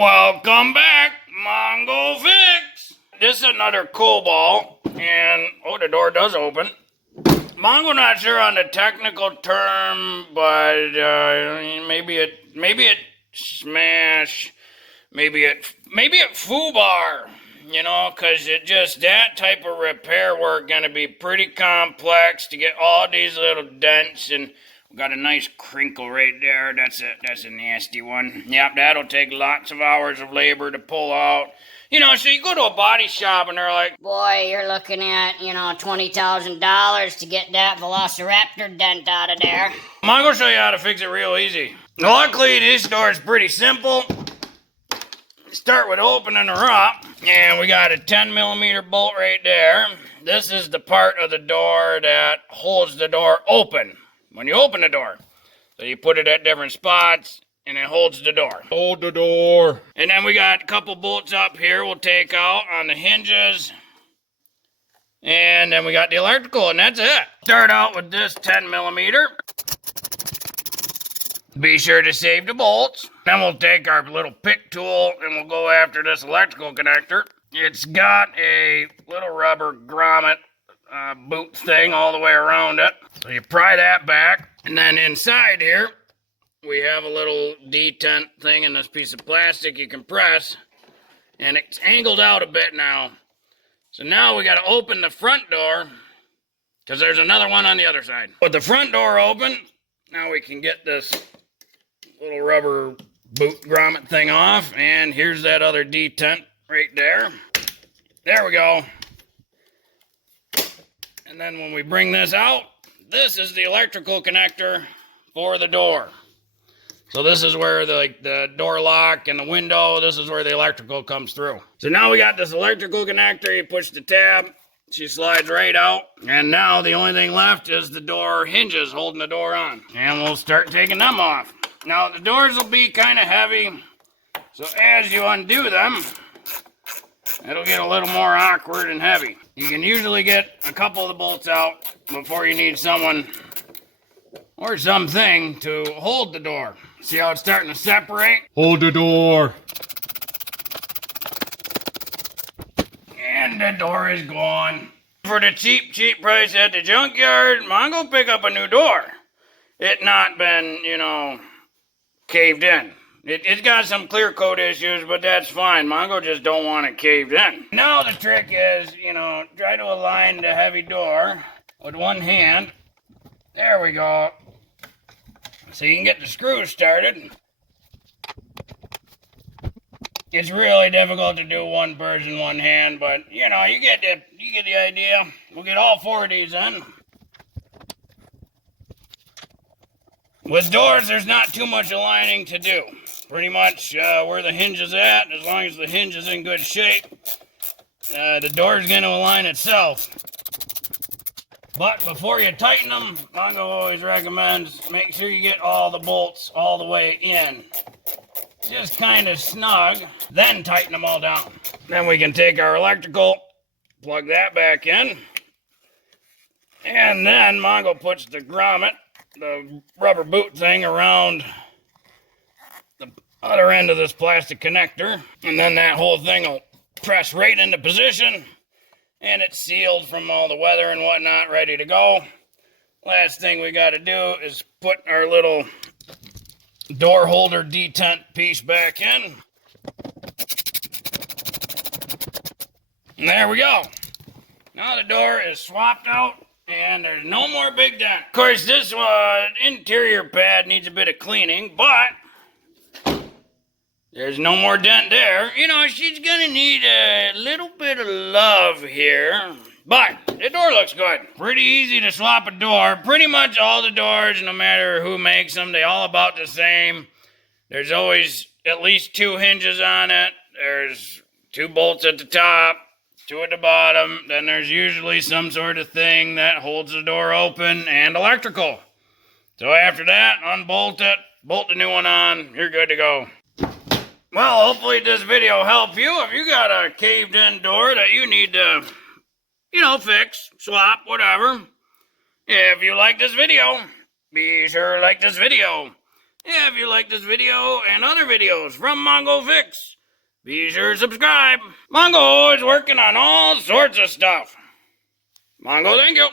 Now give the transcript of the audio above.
Welcome back, Mongo Fix. This is another Cobalt, and the door does open. Mongo not sure on the technical term, but maybe it smash, maybe it foobar, because it just that type of repair work gonna be pretty complex to get all these little dents, and we got a nice crinkle right there. That's a nasty one. Yep, that'll take lots of hours of labor to pull out. So you go to a body shop and they're like, boy, you're looking at, $20,000 to get that Velociraptor dent out of there. I'm gonna show you how to fix it real easy. Luckily, this door is pretty simple. Start with opening her up, and we got a 10mm bolt right there. This is the part of the door that holds the door open when you open the door. So you put it at different spots, and it holds the door. Hold the door. And then we got a couple bolts up here we'll take out on the hinges. And then we got the electrical, and that's it. Start out with this 10mm. Be sure to save the bolts. Then we'll take our little pick tool and we'll go after this electrical connector. It's got a little rubber grommet boot thing all the way around it. So you pry that back. And then inside here, we have a little detent thing in this piece of plastic you can press. And it's angled out a bit now. So now we got to open the front door, because there's another one on the other side. With the front door open, now we can get this little rubber boot grommet thing off. And here's that other detent right there. There we go. And then when we bring this out, this is the electrical connector for the door. So this is where the door lock and the window, this is where the electrical comes through. So now we got this electrical connector. You push the tab, she slides right out. And now the only thing left is the door hinges holding the door on. And we'll start taking them off. Now the doors will be kind of heavy, so as you undo them, it'll get a little more awkward and heavy. You can usually get a couple of the bolts out before you need someone or something to hold the door. See how it's starting to separate? Hold the door. And the door is gone. For the cheap price at the junkyard, Mongo pick up a new door. It not been, caved in. It's got some clear coat issues, but that's fine. Mongo just don't want it caved in. Now the trick is, try to align the heavy door with one hand. There we go. So you can get the screws started. It's really difficult to do one person, one hand, but you get the idea. We'll get all four of these in. With doors, there's not too much aligning to do. Pretty much where the hinge is at, as long as the hinge is in good shape, the door is going to align itself. But before you tighten them, Mongo always recommends make sure you get all the bolts all the way in. Just kind of snug, then tighten them all down. Then we can take our electrical, plug that back in, and then Mongo puts the grommet, the rubber boot thing, around the other end of this plastic connector, and then that whole thing will press right into position, and it's sealed from all the weather and whatnot, ready to go. Last thing we got to do is put our little door holder detent piece back in. And there we go. Now the door is swapped out and there's no more big dent. Of course, this interior pad needs a bit of cleaning, but there's no more dent there. She's gonna need a little bit of love here, but the door looks good. Pretty easy to swap a door. Pretty much all the doors, no matter who makes them, they all about the same. There's always at least two hinges on it. There's two bolts at the top, two at the bottom. Then there's usually some sort of thing that holds the door open and electrical. So after that, unbolt it, bolt the new one on, you're good to go. Well, hopefully this video helped you. If you got a caved-in door that you need to, fix, swap, whatever. If you like this video, be sure to like this video. If you like this video and other videos from Mongo Fix, be sure to subscribe. Mongo is working on all sorts of stuff. Mongo, thank you.